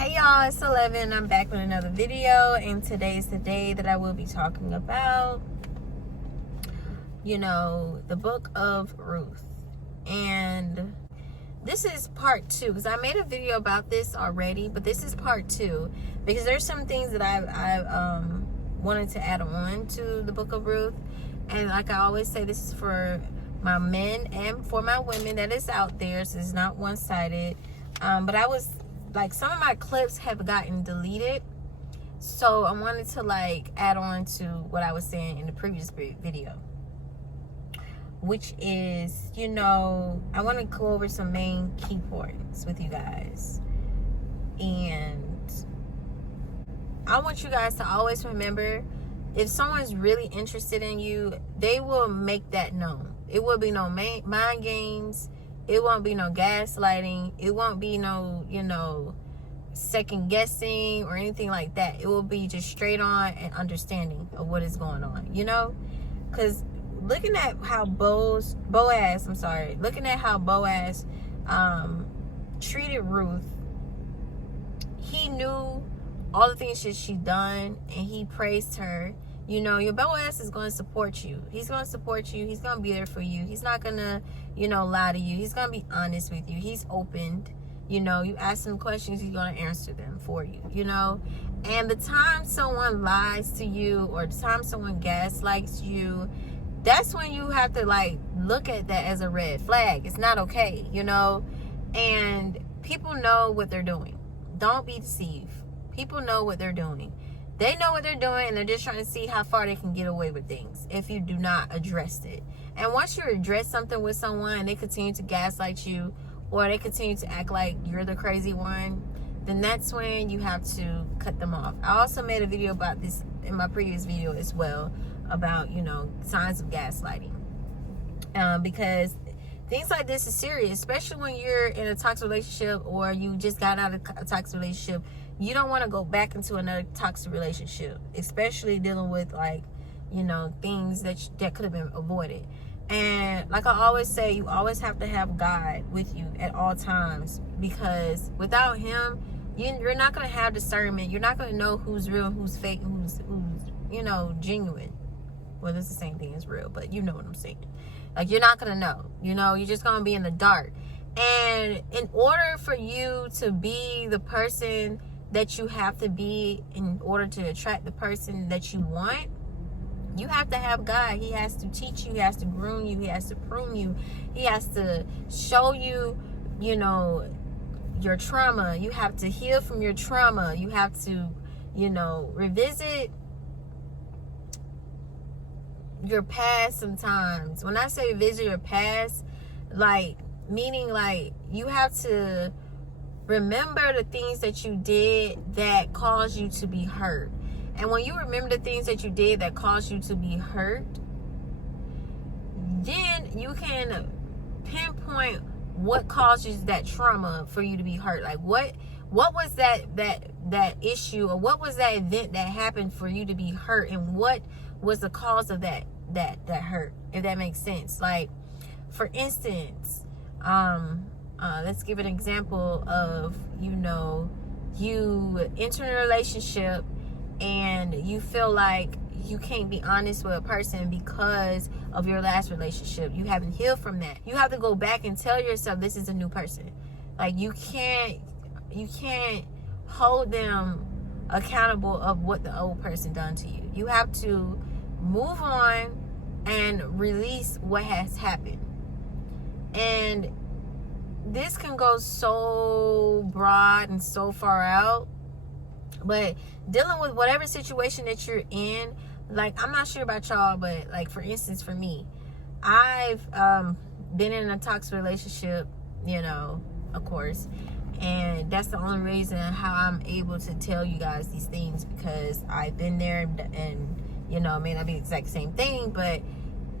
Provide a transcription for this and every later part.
Hey y'all, it's 11. I'm back with another video, and today's the day that I will be talking about, the book of Ruth. And this is part 2, because I made a video about this already, but this is part 2 because there's some things that I wanted to add on to the book of Ruth. And like I always say, this is for my men and for my women that is out there, so it's not one-sided. But I was some of my clips have gotten deleted, so I wanted to add on to what I was saying in the previous video, which is, I want to go over some main key points with you guys. And I want you guys to always remember, if someone's really interested in you, they will make that known. It will be no mind games. It won't be no gaslighting. It won't be no, second guessing or anything like that. It will be just straight on and understanding of what is going on, because looking at how Boaz treated Ruth, he knew all the things that she done, and he praised her. Your Boaz is going to support you. He's going to support you. He's going to be there for you. He's not going to, lie to you. He's going to be honest with you. He's opened. You ask him questions, he's going to answer them for you, And the time someone lies to you, or the time someone gaslights you, that's when you have to, look at that as a red flag. It's not okay, And people know what they're doing. Don't be deceived. People know what they're doing. They know what they're doing, and they're just trying to see how far they can get away with things if you do not address it. And once you address something with someone and they continue to gaslight you, or they continue to act like you're the crazy one, then that's when you have to cut them off. I also made a video about this in my previous video as well, about, signs of gaslighting. Because things like this is serious, especially when you're in a toxic relationship, or you just got out of a toxic relationship. You don't want to go back into another toxic relationship, especially dealing with things that could have been avoided. And like I always say, you always have to have God with you at all times, because without him, you're not going to have discernment. You're not going to know who's real and who's fake and who's genuine. Well, it's the same thing as real, but you know what I'm saying. You're not going to know. You're just going to be in the dark. And in order for you to be the person that you have to be, in order to attract the person that you want, you have to have God. He has to teach you. He has to groom you. He has to prune you. He has to show you, your trauma. You have to heal from your trauma. You have to, revisit your past sometimes. When I say visit your past, meaning you have to remember the things that you did that caused you to be hurt. And when you remember the things that you did that caused you to be hurt, then you can pinpoint what causes that trauma for you to be hurt. What was that issue, or what was that event that happened for you to be hurt, and what was the cause of that hurt, if that makes sense. For instance, let's give an example of, you enter a relationship and you feel like you can't be honest with a person because of your last relationship. You haven't healed from that. You have to go back and tell yourself, this is a new person. You can't hold them accountable of what the old person done to you. You have to move on and release what has happened. And this can go so broad and so far out, but dealing with whatever situation that you're in, I'm not sure about y'all, but for instance, for me, I've been in a toxic relationship, of course, and that's the only reason how I'm able to tell you guys these things, because I've been there, and it may not be the exact same thing, but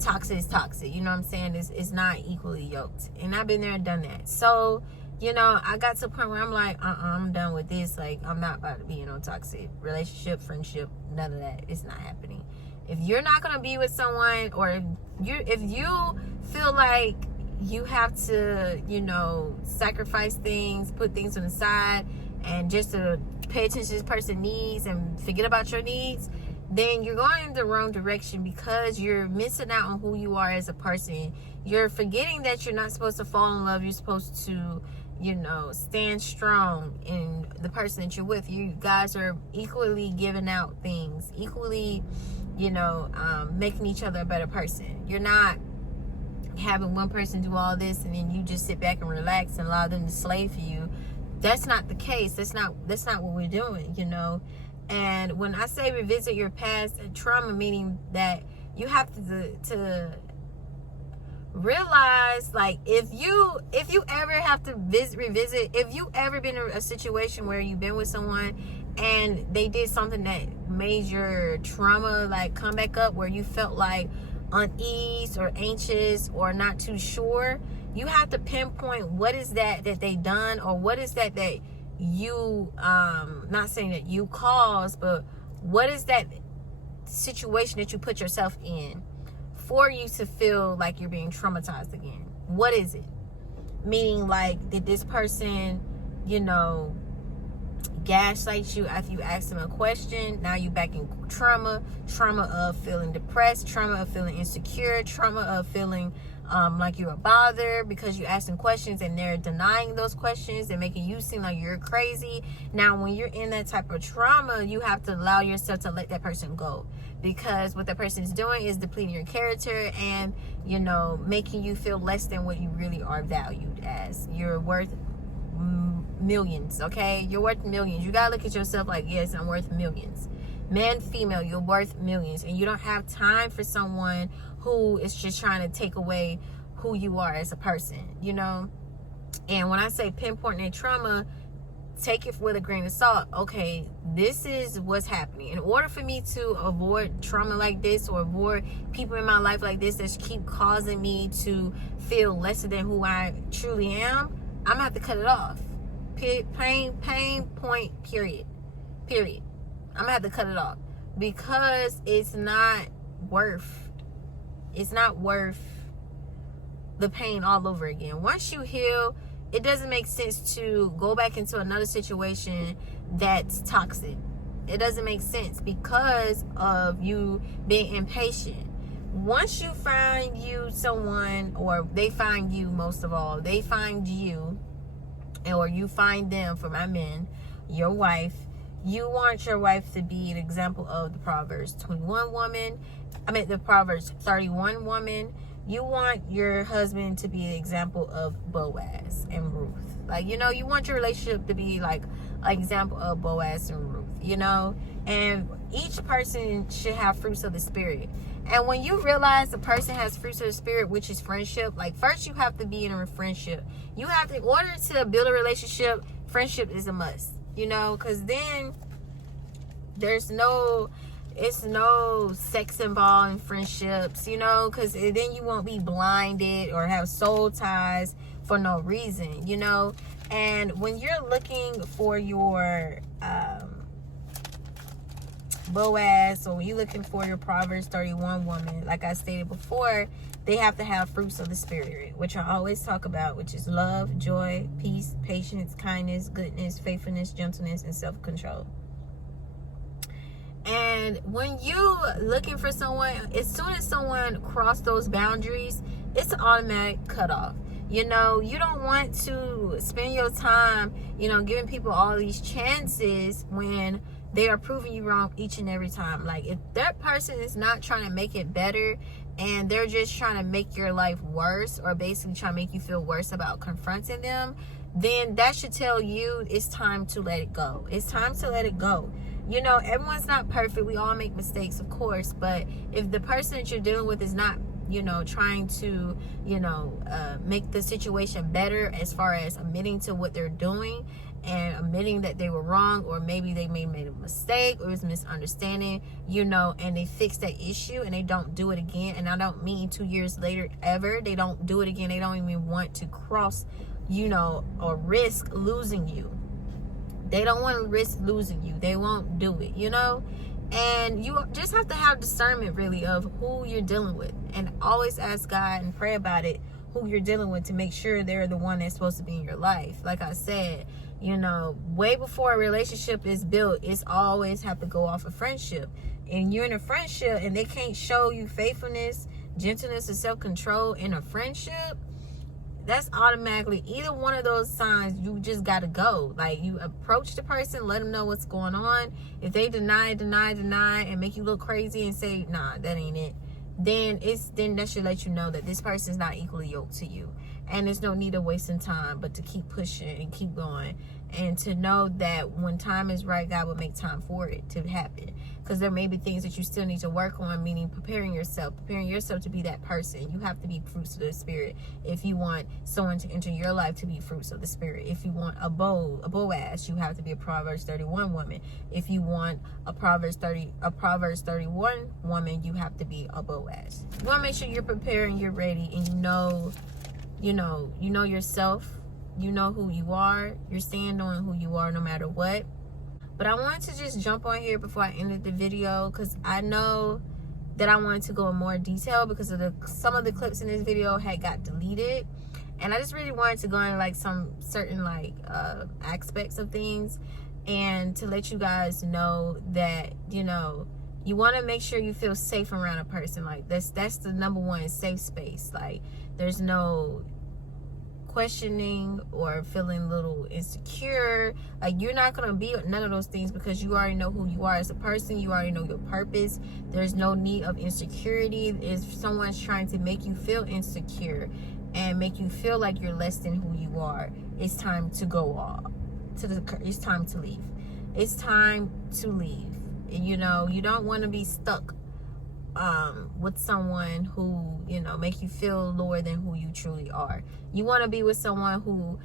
toxic is toxic. You know what I'm saying? It's not equally yoked, and I've been there and done that. So I got to a point where I'm like, I'm done with this. I'm not about to be in a toxic relationship, friendship, none of that. It's not happening. If you're not going to be with someone, or if you feel like you have to, sacrifice things, put things on the side, and just to pay attention to this person's needs and forget about your needs, then you're going in the wrong direction, because you're missing out on who you are as a person. You're forgetting that you're not supposed to fall in love. You're supposed to, stand strong in the person that you're with. You guys are equally giving out things, equally, making each other a better person. You're not having one person do all this and then you just sit back and relax and allow them to slave for you. That's not the case. That's not what we're doing, And when I say revisit your past trauma, meaning that you have to realize, like, if you ever have to revisit, if you ever been in a situation where you've been with someone and they did something that made your trauma like come back up, where you felt like unease or anxious or not too sure, you have to pinpoint what is that they done, or what is that you not saying that you caused, but what is that situation that you put yourself in for you to feel like you're being traumatized again. What is it? Meaning, like, did this person, gaslight you after you asked them a question? Now you back in trauma of feeling depressed, trauma of feeling insecure, trauma of feeling like you're a bother because you ask them questions and they're denying those questions and making you seem like you're crazy. Now, when you're in that type of trauma, you have to allow yourself to let that person go, because what that person is doing is depleting your character and, making you feel less than what you really are valued as. You're worth millions, okay? You're worth millions. You gotta look at yourself like, yes, I'm worth millions. Man, female, you're worth millions, and you don't have time for someone who is just trying to take away who you are as a person, And when I say pinpoint their trauma, take it with a grain of salt. Okay, this is what's happening. In order for me to avoid trauma like this, or avoid people in my life like this that keep causing me to feel lesser than who I truly am, I'm gonna have to cut it off. Pain point, period. I'm gonna have to cut it off, because it's not worth the pain all over again. Once you heal, it doesn't make sense to go back into another situation that's toxic. It doesn't make sense because of you being impatient. Once you find you someone, or they find you, most of all, they find you, or you find them, for my men, your wife, you want your wife to be an example of the Proverbs 21 woman. The Proverbs 31 woman. You want your husband to be an example of Boaz and Ruth. Like, you want your relationship to be like an example of Boaz and Ruth, And each person should have fruits of the Spirit. And when you realize the person has fruits of the Spirit, which is friendship, like, first you have to be in a friendship. You have to, in order to build a relationship, friendship is a must, because then it's no sex involved in friendships, because then you won't be blinded or have soul ties for no reason, And when you're looking for your Boaz, or when you're looking for your Proverbs 31 woman, like I stated before, they have to have fruits of the Spirit, which I always talk about, which is love, joy, peace, patience, kindness, goodness, faithfulness, gentleness, and self-control. And when you looking for someone, as soon as someone cross those boundaries, it's an automatic cutoff. You don't want to spend your time, giving people all these chances when they are proving you wrong each and every time. Like, if that person is not trying to make it better and they're just trying to make your life worse, or basically trying to make you feel worse about confronting them, then that should tell you it's time to let it go. It's time to let it go. Everyone's not perfect. We all make mistakes, of course. But if the person that you're dealing with is not, trying to, make the situation better, as far as admitting to what they're doing and admitting that they were wrong, or maybe they may have made a mistake, or it was a misunderstanding, and they fix that issue and they don't do it again. And I don't mean 2 years later ever. They don't do it again. They don't even want to cross, or risk losing you. They don't want to risk losing you. They won't do it, And you just have to have discernment, really, of who you're dealing with. And always ask God and pray about it, who you're dealing with, to make sure they're the one that's supposed to be in your life. Like I said, You know, way before a relationship is built, it's always have to go off of friendship. And you're in a friendship and they can't show you faithfulness, gentleness, or self-control in a friendship, that's automatically either one of those signs. You just gotta go. Like, you approach the person, let them know what's going on. If they deny and make you look crazy and say, nah, that ain't it, then that should let you know that this person is not equally yoked to you. And there's no need of wasting time, but to keep pushing and keep going, and to know that when time is right, God will make time for it to happen. Because there may be things that you still need to work on, meaning preparing yourself to be that person. You have to be fruits of the Spirit if you want someone to enter your life to be fruits of the Spirit. If you want a Boaz, you have to be a Proverbs 31 woman. If you want a Proverbs 31 woman, you have to be a Boaz. You want to make sure you're prepared and you're ready, and you know yourself. You know who you are. You're standing on who you are no matter what. But I wanted to just jump on here before I ended the video, because I know that I wanted to go in more detail because of some of the clips in this video had got deleted. And I just really wanted to go into like some certain aspects of things, and to let you guys know that, you want to make sure you feel safe around a person. Like, that's the number one, safe space. Like, there's no questioning or feeling a little insecure. Like, you're not going to be none of those things, because you already know who you are as a person. You already know your purpose. There's no need of insecurity. If someone's trying to make you feel insecure and make you feel like you're less than who you are, it's time to go off. It's time to leave. It's time to leave. You don't want to be stuck with someone who, make you feel lower than who you truly are. You want to be with someone who,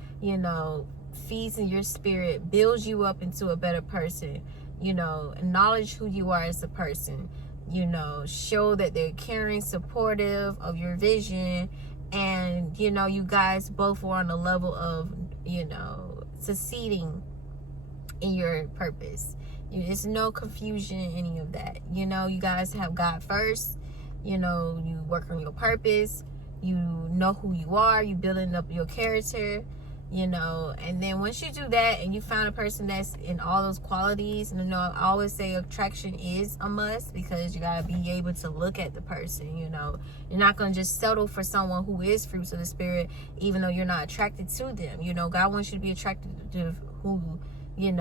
feeds in your spirit, builds you up into a better person, acknowledge who you are as a person, show that they're caring, supportive of your vision, and, you guys both are on the level of, succeeding in your purpose. There's no confusion in any of that. You guys have God first. You work on your purpose. You know who you are. You building up your character. And then once you do that and you find a person that's in all those qualities, I always say attraction is a must, because you gotta be able to look at the person. You're not gonna just settle for someone who is fruits of the Spirit, even though you're not attracted to them. God wants you to be attracted to who you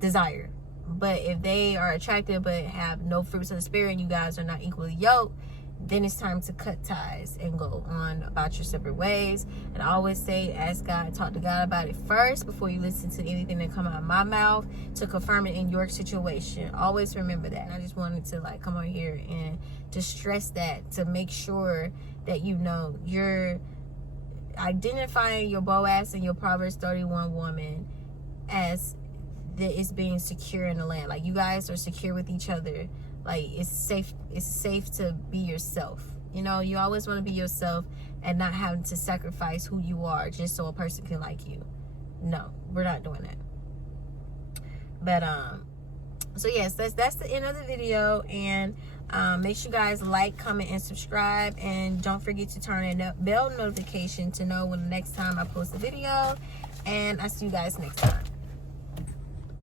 desire. But if they are attractive but have no fruits of the Spirit and you guys are not equally yoked, then it's time to cut ties and go on about your separate ways. And I always say, ask God, talk to God about it first before you listen to anything that come out of my mouth to confirm it in your situation. Always remember that. And I just wanted to come on here and to stress that, to make sure that you're identifying your Boaz and your Proverbs 31 woman as that it's being secure in the land. Like, you guys are secure with each other. Like, it's safe to be yourself. You always want to be yourself and not having to sacrifice who you are just so a person can like you. No, we're not doing that. But so yes, that's the end of the video. And make sure you guys like, comment, and subscribe, and don't forget to turn in the bell notification to know when the next time I post a video. And I'll see you guys next time.